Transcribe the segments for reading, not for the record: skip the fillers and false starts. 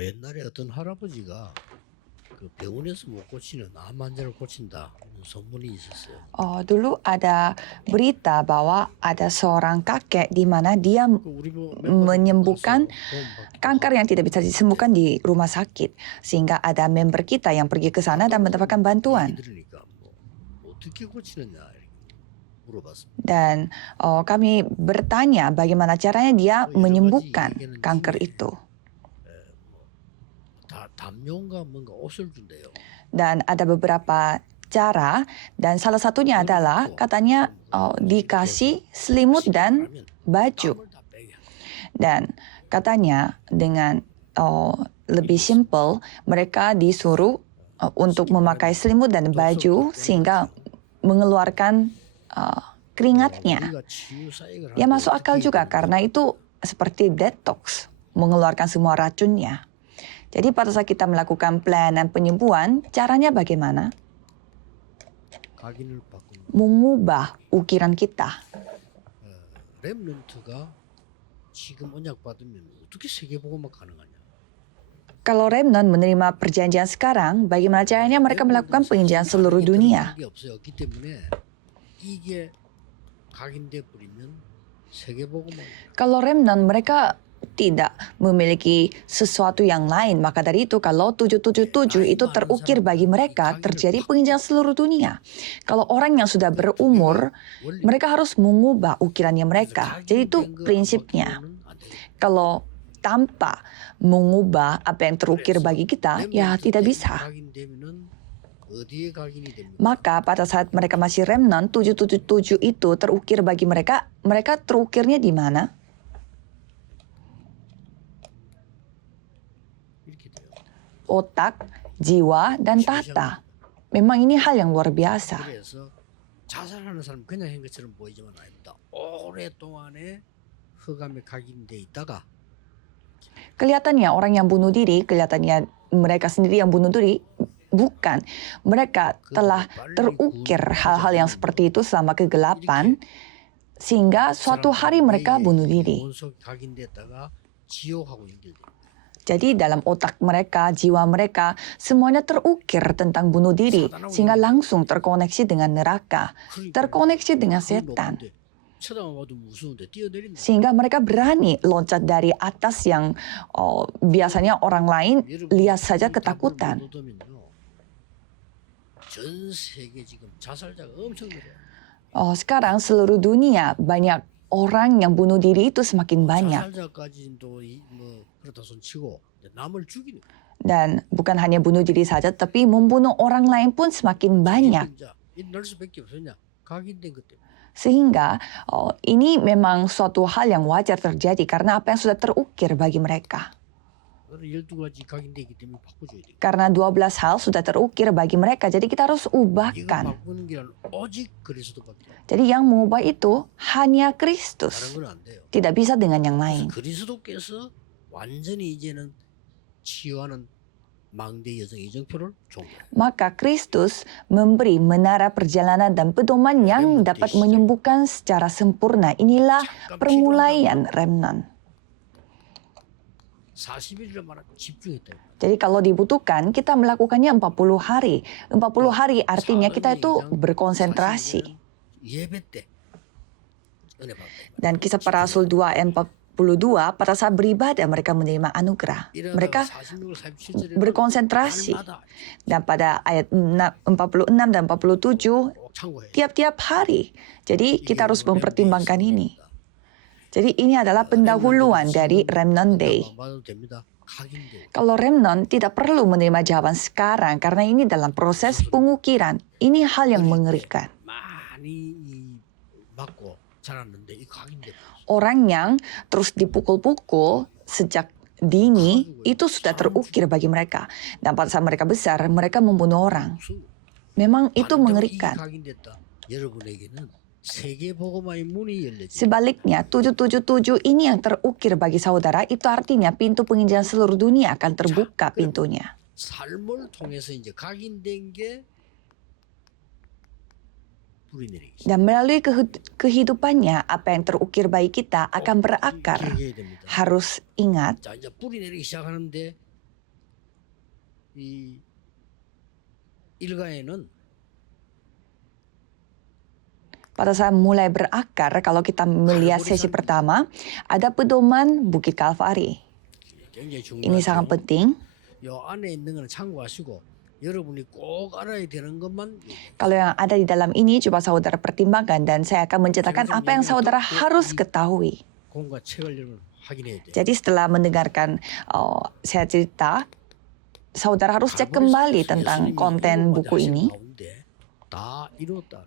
옛날에 어떤 할아버지가 그 병원에서 못 고치는 암 환자를 고친다 이런 소문이 있었어요. Dulu ada berita bahwa ada seorang kakek di mana dia 그 우리 뭐 멤버들 menyembuhkan 가서 도움받기도 kanker yang tidak bisa disembuhkan di rumah sakit. Sehing가 ada member kita yang pergi ke sana dan mendapatkan 얘기 bantuan. 들으니까 뭐 어떻게 고치느냐 이렇게 물어봤습니다. Dan kami bertanya bagaimana caranya dia menyembuhkan kanker itu. 담요인가 뭔가 옷을 준대요. Dan ada beberapa cara dan salah satunya adalah katanya dikasih selimut dan baju. 땀을 다 빼게 하고. Dan katanya dengan lebih simple mereka disuruh untuk memakai selimut dan baju sehingga mengeluarkan keringatnya. 우리가 치유 사역을 Ya 하는데 masuk akal 어떻게 juga 되는지 karena itu seperti detox, mengeluarkan semua racunnya. Jadi pada saat kita melakukan pelayanan penyembuhan, caranya bagaimana? 각인을 바꾸는 Mengubah ukiran kita. 렘넌트가 지금 언약 받으면 어떻게 세계복음화 가능하냐? Kalau remnant menerima perjanjian sekarang, bagaimana caranya mereka melakukan penginjilan seluruh dunia? 게 없어졌기 때문에 이게 각인돼 버리면 세계복음화. Kalau remnant mereka tidak memiliki sesuatu yang lain, maka dari itu kalau 777 itu terukir bagi mereka, terjadi penginjilan seluruh dunia. Kalau orang yang sudah berumur, mereka harus mengubah ukirannya mereka. Jadi itu prinsipnya. Kalau tanpa mengubah apa yang terukir bagi kita, ya tidak bisa. Maka pada saat mereka masih remnant, 777 itu terukir bagi mereka, mereka terukirnya di mana? Otak, jiwa, dan tata. Memang ini hal yang luar biasa. 그래서 자살하는 사람 그냥 한 것처럼 보이지만 아닙니다. 오랫동안에 흑암에 각인돼 있다가 Kelihatannya orang yang bunuh diri, kelihatannya mereka sendiri yang bunuh diri, bukan. Mereka telah terukir hal-hal yang seperti itu selama kegelapan, sehingga suatu hari mereka bunuh diri. 원속 각인됐다가 지옥하고 연결돼. Jadi dalam otak mereka, jiwa mereka, semuanya terukir tentang bunuh diri, sehingga langsung terkoneksi dengan neraka, terkoneksi dengan setan. 쳐다만 봐도 무서운데 뛰어내린다. Sehingga mereka berani loncat dari atas yang biasanya orang lain lihat saja ketakutan. 전 세계 지금 자살자가 엄청 늘어요. Sekarang seluruh dunia banyak orang yang bunuh diri itu semakin banyak. 자살자까지도 뭐 그렇다 손치고 남을 죽이는. Dan bukan hanya bunuh diri saja, tapi membunuh orang lain pun semakin banyak. 날 수밖에 없었냐? 각인된 것 때문에. Sehingga ini memang suatu hal yang wajar terjadi karena apa yang sudah terukir bagi mereka. 12가지 각인되기 때문에 바꿔줘야 돼. Karena 12 hal sudah terukir bagi mereka, jadi kita harus 이거 ubahkan. 바꾸는 게 오직 그리스도밖에. Jadi yang mengubah itu hanya 다른 Kristus, 건 안 돼요. tidak bisa dengan yang lain. 그리스도께서 완전히 이제는 치유하는 망대 여정 이정표를 종료. Maka Kristus memberi menara perjalanan dan pedoman yang dapat menyembuhkan secara sempurna. Inilah permulaian remnant. 40일이라 말하고 집중했다. Jadi kalau dibutuhkan, kita melakukannya 40 hari. 40 hari artinya kita itu berkonsentrasi. 예배 때 은혜 받고. Dan kisah para rasul 2 ayat 42, pada saat beribadah mereka menerima anugerah. Mereka 46, 47절에 berkonsentrasi. Dan pada ayat 46 dan 47, 꼭 참고해. tiap-tiap hari. Jadi kita harus mempertimbangkan ini. Jadi ini adalah pendahuluan dari Remnant Day. 받아도 됩니다. 각인돼. Kalau remnant tidak perlu menerima jawaban sekarang karena ini dalam proses pengukiran. Ini hal yang mengerikan. 많이 맞고 자랐는데 이 각인돼. Orang yang terus dipukul-pukul sejak dini itu sudah terukir bagi mereka. Dan pada saat mereka besar, mereka membunuh orang. Memang itu mengerikan. 각인됐다. 여러분에게는 세계 복음화의 문이 열려지. Sebaliknya, 777 ini yang terukir bagi saudara, itu artinya pintu penginjilan seluruh dunia akan terbuka pintunya. 삶을 통해서 이제 각인된 게 뿌리 내리기. Dan melalui kehidupannya, apa yang terukir bagi kita akan berakar. 기억해야 됩니다. Harus ingat, 자, 이제 뿌리 내리기 시작하는데 이 일가에는 Pada saat mulai berakar, kalau kita melihat sesi pertama, ada pedoman Bukit Kalvari. 굉장히 Ini sangat 중요하죠. penting. 요 안에 있는 거는 참고하시고 여러분이 꼭 알아야 되는 것만 Kalau yang ada di dalam ini, coba saudara pertimbangkan dan saya akan menceritakan apa yang saudara harus ketahui. 공과 책을 여러분 확인해야 돼요. Jadi setelah mendengarkan saya cerita, saudara harus cek kembali tentang konten buku ini. 다 이뤘다.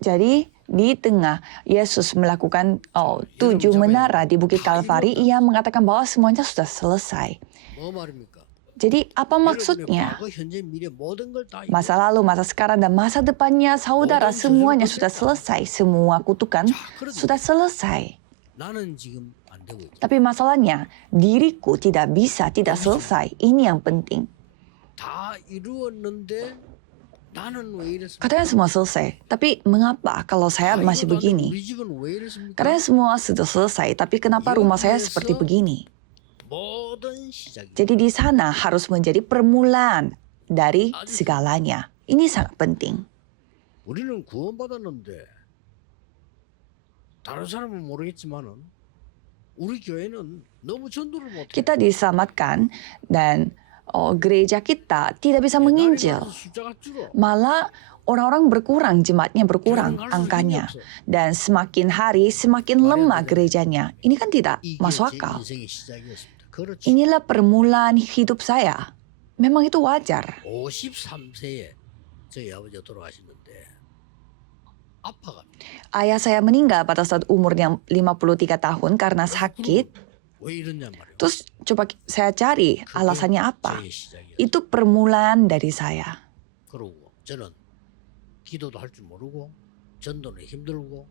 Jadi di tengah Yesus melakukan 7 menara di Bukit Kalvari, ia mengatakan bahwa semuanya sudah selesai. 뭐 말입니까? Jadi apa 여러분의 maksudnya? 과거, 현재, 미래 모든 걸 다 Masa lalu, masa sekarang, dan masa depannya saudara semuanya sudah selesai. Semua kutukan sudah selesai. 나는 지금 안 되고 있다. Tapi masalahnya, diriku tidak selesai. Ini yang penting. 다 이루었는데 나는 왜 이랬습니까? Katanya semua selesai. Tapi mengapa kalau saya 다 masih 이루었는데 begini? 우리 집은 왜 이랬습니까? Katanya semua sudah selesai. Tapi kenapa rumah saya seperti begini? 모든 시작이 Jadi di sana harus menjadi permulaan dari segalanya. Ini sangat penting. 우리는 구원받았는데 다른 사람은 모르겠지만은 우리 교회는 너무 전도를 못해. Kita diselamatkan dan gereja kita tidak bisa menginjil. 숫자가 줄어. Malah orang-orang berkurang, jemaatnya berkurang angkanya. Dan semakin hari semakin lemah gerejanya. Ini kan tidak 이게 masuk 제 akal. 인생의 시작이었습니다. 그렇지. Inilah permulaan hidup saya. Memang itu wajar. 53세에 저희 아버지가 돌아가셨는데 아파가. Ayah saya meninggal pada saat umurnya 53 tahun karena sakit. 왜 이러냐 말이에요. Terus coba saya cari alasannya apa. 제 시작이었어요. Itu permulaan dari saya. 그러고 저는 기도도 할 줄 모르고 전도는 힘들고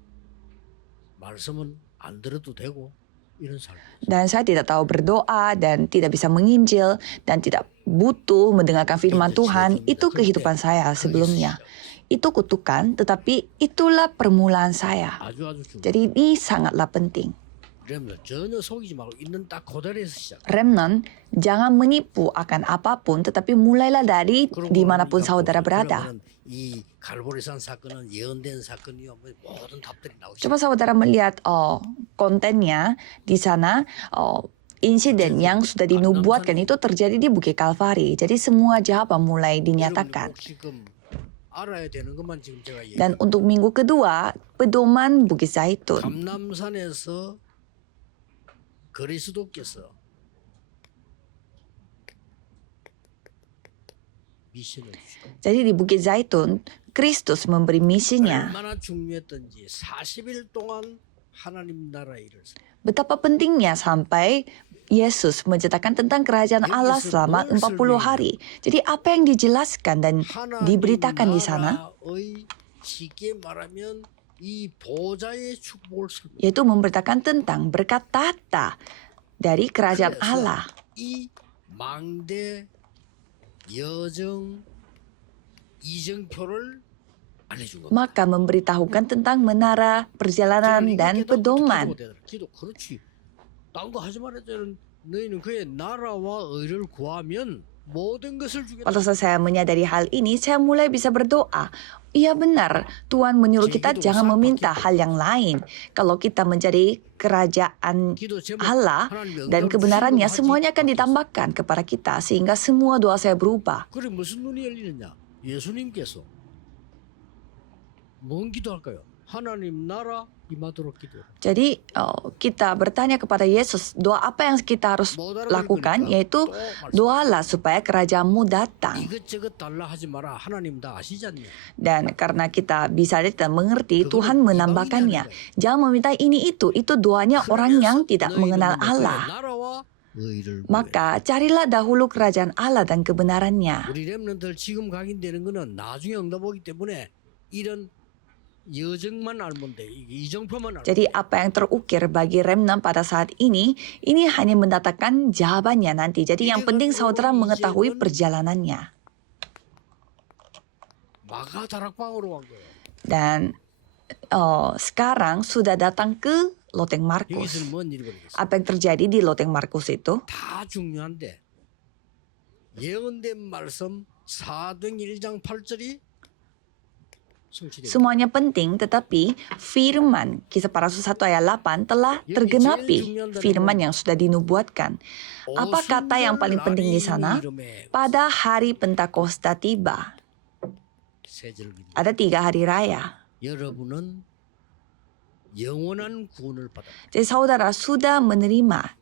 말씀은 안 들어도 되고 이런 삶. Dan saya tidak tahu berdoa dan tidak bisa menginjil dan tidak butuh mendengarkan firman Tuhan. Itu kehidupan saya sebelumnya. Itu kutukan, tetapi itulah permulaan saya. 아주 중요해요. Jadi ini sangatlah penting. 그러면 전혀 속이지 말고 있는 딱 그대로에서 시작. Remnant, jangan menipu akan apapun, tetapi mulailah dari dimanapun saudara berada. 그러면은 이 갈보리산 사건은 예언된 사건이요. 뭐 모든 답들이 나오시죠. Coba saudara melihat kontennya di sana. Insiden yang sudah dinubuatkan itu terjadi di Bukit Kalvari. Jadi semua jawaban mulai dinyatakan. 지금 알아야 되는 것만 지금 제가 Dan untuk minggu kedua, pedoman Bukit Zaitun. 감남산에서 그리스도께서 미션을 주시고 Jadi di Bukit Zaitun, Kristus memberi misinya. 얼마나 중요했던지 40일 동안 하나님 나라 일을 Betapa pentingnya sampai Yesus menceritakan tentang kerajaan Allah selama 40 hari. Jadi apa yang dijelaskan dan diberitakan di sana, 나라의 쉽게 말하면 이 보좌의 축복을 설명. yaitu memberitakan tentang berkat tata dari kerajaan Allah. 이 망대 여정 이정표를 알려준 겁니다. Maka memberitahukan tentang menara perjalanan dan pedoman. 기도 그렇지. 딴 거 하지 말아야 되는 너희는 그의 나라와 의를 구하면 모든 것을 주겠다. Pada saat saya menyadari hal ini, saya mulai bisa berdoa. Iya benar, Tuhan menyuruh kita jangan meminta hal yang lain. Kalau kita mencari kerajaan 기도 제목 Allah 하나님의 dan 응답을 kebenarannya, 주시는 semuanya akan 거지. ditambahkan kepada kita sehingga semua doa saya berubah. 그래 무슨 눈이 열리느냐? 예수님께서 뭔 기도할까요? 하나님 나라 임하도록 기도. Jadi kita bertanya kepada Yesus, doa apa yang kita harus lakukan, yaitu doalah supaya kerajaanmu datang. 이것저것 달라 하지 마라. 하나님 다 아시지 않냐? Dan karena kita bisa lihat dan mengerti, Tuhan menambahkannya. Jangan meminta ini itu doanya orang yang tidak mengenal Allah. 나라와 의를 Maka carilah dahulu kerajaan Allah dan kebenarannya. 우리 렘넌트들 지금 각인되는 거는 나중에 응답 오기 때문에 이런 여정만 알면 돼. 이정표만 알면 Jadi apa yang terukir bagi remnant pada saat ini hanya mendatangkan jawabannya nanti. Jadi yang penting saudara mengetahui perjalanannya. 마가 다락방으로 간 거예요. Dan sekarang sudah datang ke Loteng Markus. 여기서는 뭔 일이 벌어졌어? Apa yang terjadi di Loteng Markus itu? 다 중요한데 예언된 말씀 사도행 1장 8절이 성취됩니다. Semuanya penting, tetapi firman Kisah Para Rasul 1 ayat 8 telah tergenapi. Firman yang sudah dinubuatkan. Apa kata yang paling penting di sana? Pada hari Pentakosta tiba. Ada 3 hari raya. 여러분은 영원한 구원을 받아. Jadi saudara sudah menerima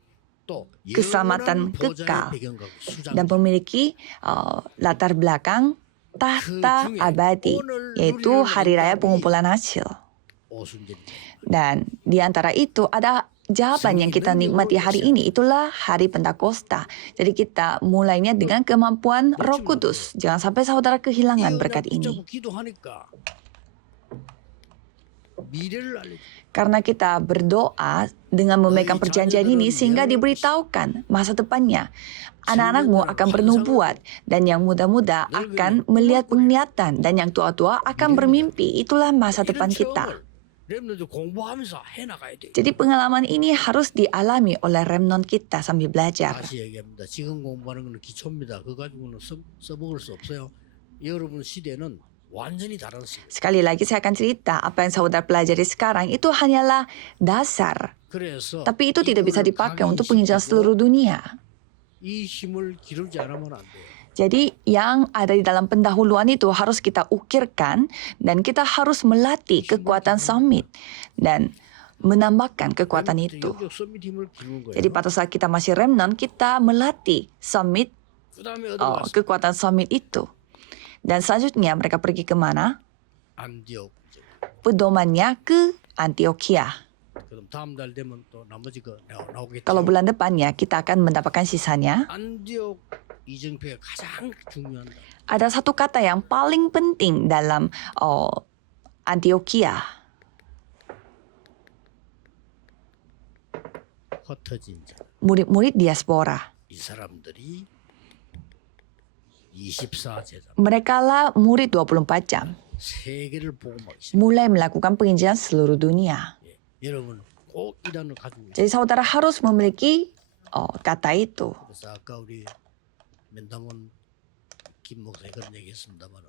또 keselamatan 영원한 보좌의 kekal 배경과 수장. dan memiliki latar belakang tahta abadi, yaitu hari raya pengumpulan hasil. 오순절. Dan di antara itu ada jawaban yang kita nikmati hari ini, itulah hari Pentakosta. Jadi kita mulainya dengan kemampuan Roh Kudus. Jangan sampai saudara kehilangan berkat ini. 기도하니까 미래를 알려. Karena kita berdoa dengan memegang perjanjian ini sehingga diberitahukan masa depannya. Anak-anakmu akan bernubuat dan yang muda-muda akan melihat penglihatan dan yang tua-tua akan bermimpi. Itulah masa depan kita. 렘넌트 공부하면서 해나가야 돼. Jadi pengalaman ini harus dialami oleh remnant kita sambil belajar. 다시 얘기합니다. 지금 공부하는 거는 기초입니다. 그거 가지고는 써먹을 수 없어요. 여러분 시대는 완전히 다른 시대. Sekali lagi saya akan cerita apa yang saudara pelajari sekarang itu hanyalah dasar. 그래서 Tapi itu tidak bisa 이거를 dipakai untuk penginjilan 각인시키고 seluruh dunia. 이 힘을 기르지 않으면 안 돼요. Jadi yang ada di dalam pendahuluan itu harus kita ukirkan dan kita harus melatih kekuatan summit dan menambahkan kekuatan itu. 영적 서밋 힘을 기르는 거예요. Jadi pada saat kita masih remnant, kita melatih summit, 그다음에 어디 가서 kekuatan summit itu. Dan selanjutnya mereka pergi kemana? 안디옥. Pedomannya ke Antioquia. 그럼 다음 달 되면 또 나머지 거 나오겠죠. Kalau bulan depannya kita akan mendapatkan sisanya. 안디옥 이정표가 가장 중요한 Ada satu kata yang paling penting dalam Antioquia. 흩어진 자. Murid-murid diaspora. 이 사람들이 24제자 Mereka lah murid 24 jam. 세계를 복음하기 시작. Mulai melakukan penginjilan seluruh dunia. 여러분 꼭 이 단어 가지고 있어요. Jadi saudara harus memiliki kata itu. 그래서 아까 우리 면담원 김 목사님 그런 얘기했습니다만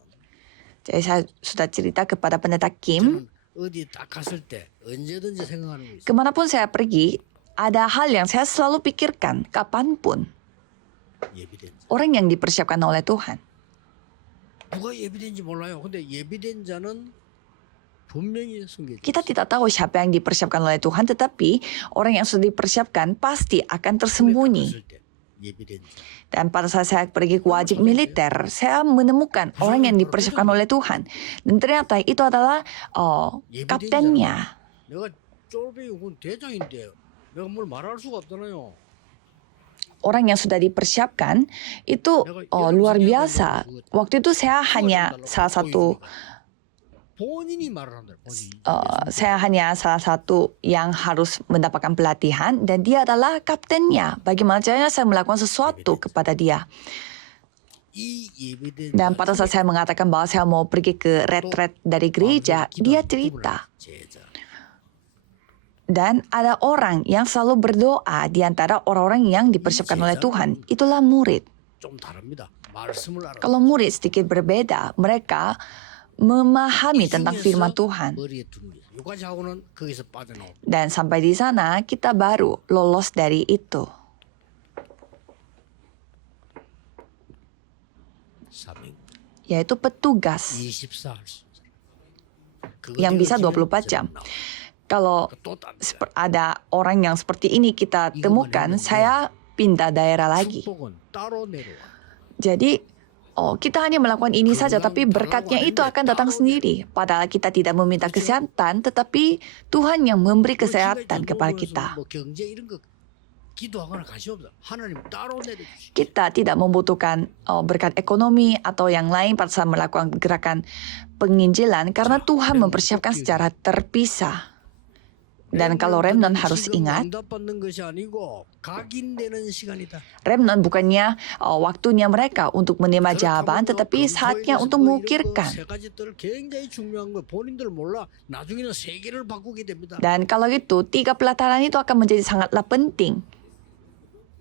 Jadi saya sudah cerita kepada pendeta Kim. 저는 어디 딱 갔을 때 언제든지 생각하는 거 있어요. Kemanapun saya pergi, ada hal yang saya selalu pikirkan kapanpun. 예비된 자. Orang yang dipersiapkan oleh Tuhan. 누가 예비된지 몰라요. 근데 예비된 자는 분명히 성경. Kita tidak tahu siapa yang dipersiapkan oleh Tuhan, tetapi orang yang sudah dipersiapkan pasti akan tersembunyi. 예비된 자. Dan pada saat saya pergi ke wajib militer, saya menemukan orang yang dipersiapkan oleh Tuhan. Dan ternyata itu adalah kaptennya. 내가 쫄배군 대장인데 내가 뭘 말할 수가 없잖아요. Orang yang sudah dipersiapkan itu luar biasa. Waktu itu saya hanya salah satu 본인이 말을 한다. 본인이. saya hanya salah satu yang harus mendapatkan pelatihan dan dia adalah kaptennya. Bagaimana caranya saya melakukan sesuatu kepada dia. 이 예비된 Dan pada saat saya mengatakan bahwa saya mau pergi ke retret dari gereja, dia cerita. 제자. Dan ada orang yang selalu berdoa di antara orang-orang yang dipersiapkan oleh Tuhan. Itulah murid. 좀 다릅니다. 말씀을 알아. Kalau murid sedikit berbeda, mereka memahami tentang firman Tuhan. 머리에 두는 게 있어요. 요까지 하고는 거기서 빠져나오고. Dan sampai di sana kita baru lolos dari itu. 사명. Yaitu petugas 24 할 수. yang bisa 24 jam. Kalau ada orang yang seperti ini kita temukan, saya pindah daerah lagi. 축복은 따로 내려와. Jadi kita hanya melakukan ini saja, tapi berkatnya itu akan datang sendiri. Padahal kita tidak meminta kesehatan, tetapi Tuhan yang memberi kesehatan kepada kita. 뭐 경제 이런 거 기도하거나 관심 없어. 하나님 따로 내려주시. Kita tidak membutuhkan berkat ekonomi atau yang lain pada saat melakukan gerakan penginjilan, karena Tuhan mempersiapkan secara terpisah. Dan kalau remnant harus ingat, 응답받는 것이 아니고 각인되는 시간이다. remnant bukannya waktunya mereka untuk menerima jawaban, tetapi saatnya untuk mengukirkan. 세 가지들 굉장히 중요한 거 본인들 몰라. 나중에는 세계를 바꾸게 됩니다. Dan kalau itu, 3 pelataran itu akan menjadi sangatlah penting.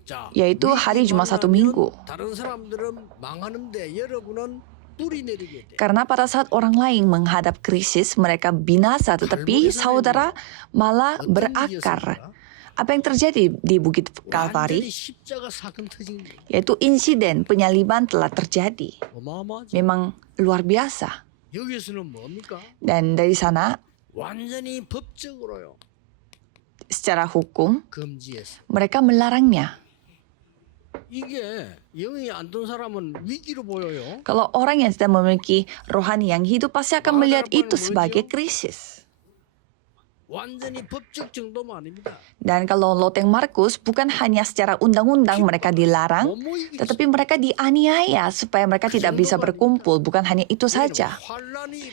자, yaitu hari 위기만 Jumat satu 하면 minggu. 다른 사람들은 망하는데 여러분은 뿌리 내리게 돼. Karena pada saat orang lain menghadap krisis, mereka binasa, tetapi saudara malah 어떤 일이 berakar. 있었을까? Apa yang terjadi di Bukit 완전히 Kalvari? 십자가 사건 터진 거예요. Yaitu insiden penyaliban telah terjadi. 어마어마하죠. Memang luar biasa. 여기서는 뭡니까? Dan dari sana, 완전히 법적으로요. secara hukum, 금지했어. mereka melarangnya. 이게 영이 안 돈 사람은 위기로 보여요. Kalau orang yang tidak memiliki rohani yang hidup pasti akan melihat itu sebagai krisis. 완전히 법적 정도만 아닙니다. Dan kalau loteng Markus bukan hanya secara undang-undang mereka dilarang, 못 모이기 tetapi mereka dianiaya supaya mereka tidak bisa berkumpul. Bukan hanya itu saja. 환란이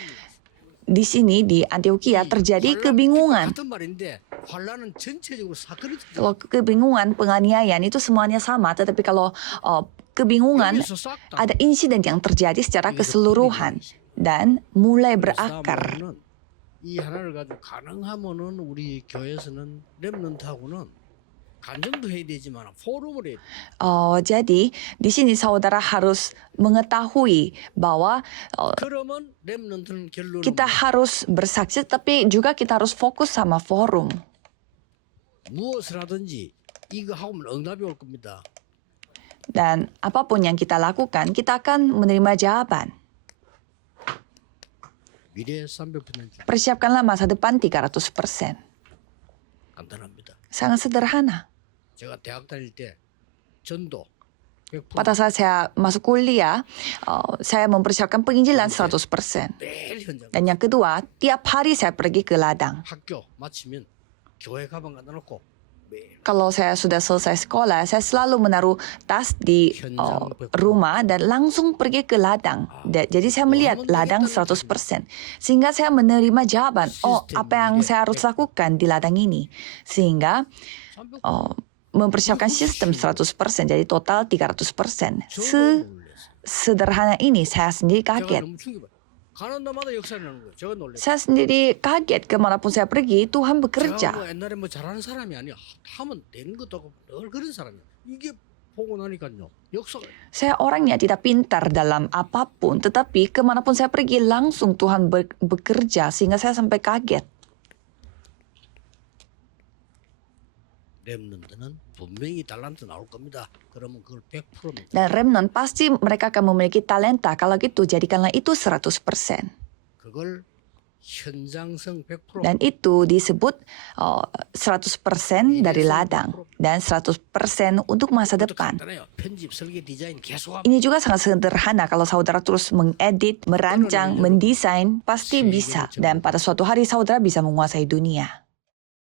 Di sini di Antioquia terjadi kebingungan. 같은 말인데 환란은 전체적으로 사건이 터져. Kalau kebingungan, penganiayaan itu semuanya sama, tetapi kalau kebingungan 여기서 싹 다. ada insiden yang terjadi secara keseluruhan dan mulai berakar. 그래서 이 하나를 가지고 가능하면은 우리 교회에서는 렘넌트하고는 간증도 해야 되지만 포럼을 해야 돼. Jadi di sini saudara harus mengetahui bahwa 그러면 렘넌트는 결론은 kita harus bersaksi, tapi juga kita harus fokus sama forum. 무엇을 하든지 이거 하면 응답이 올 겁니다. Dan apapun yang kita lakukan, kita akan menerima jawaban. 미래 300% Persiapkanlah masa depan 300%. 간단합니다. Sangat sederhana. 제가 대학 다닐 때 전도 100% Pada saat saya masuk kuliah, saya mempersiapkan penginjilan 100%. 매일 현장. Dan yang kedua, tiap hari saya pergi ke ladang. 학교 마치면 교회 가방 갖다 놓고 매일 Kalau saya sudah selesai sekolah, saya selalu menaruh tas di rumah dan langsung pergi ke ladang. Jadi saya melihat ladang 100%. Sehingga saya menerima jawaban, apa yang saya harus lakukan di ladang ini. Sehingga 300% mempersiapkan sistem 100%, jadi total 300%. 저도 놀랐어요. Sederhana ini saya sendiri 제가 kaget. 너무 충격받아요. 가는 데마다 역사를 나는 거예요. 제가 놀랐어요. Saya sendiri kaget kemanapun saya pergi, Tuhan 제가 bekerja. 뭐 옛날에 뭐 잘하는 사람이 아니야. 하면 되는 것도 하고 늘 그런 사람이야. 이게 보고 나니까요. 역사가 Saya orang yang tidak pintar dalam apapun, tetapi kemanapun saya pergi langsung Tuhan bekerja sehingga saya sampai kaget. 렘넌트는 분명히 달란트 나올 겁니다. 그러면 그걸 100%입니다. Dan remnant pasti mereka akan memiliki talenta. Kalau gitu jadikanlah itu 100%. 그걸 현장성 100%. Dan itu disebut 100% dari ladang dan 100% untuk masa depan. 간단해요. 편집, 설계, 디자인 계속 하면 Ini juga sangat sederhana. Kalau saudara terus mengedit, merancang, mendesain, pasti bisa. Dan pada suatu hari saudara bisa menguasai dunia.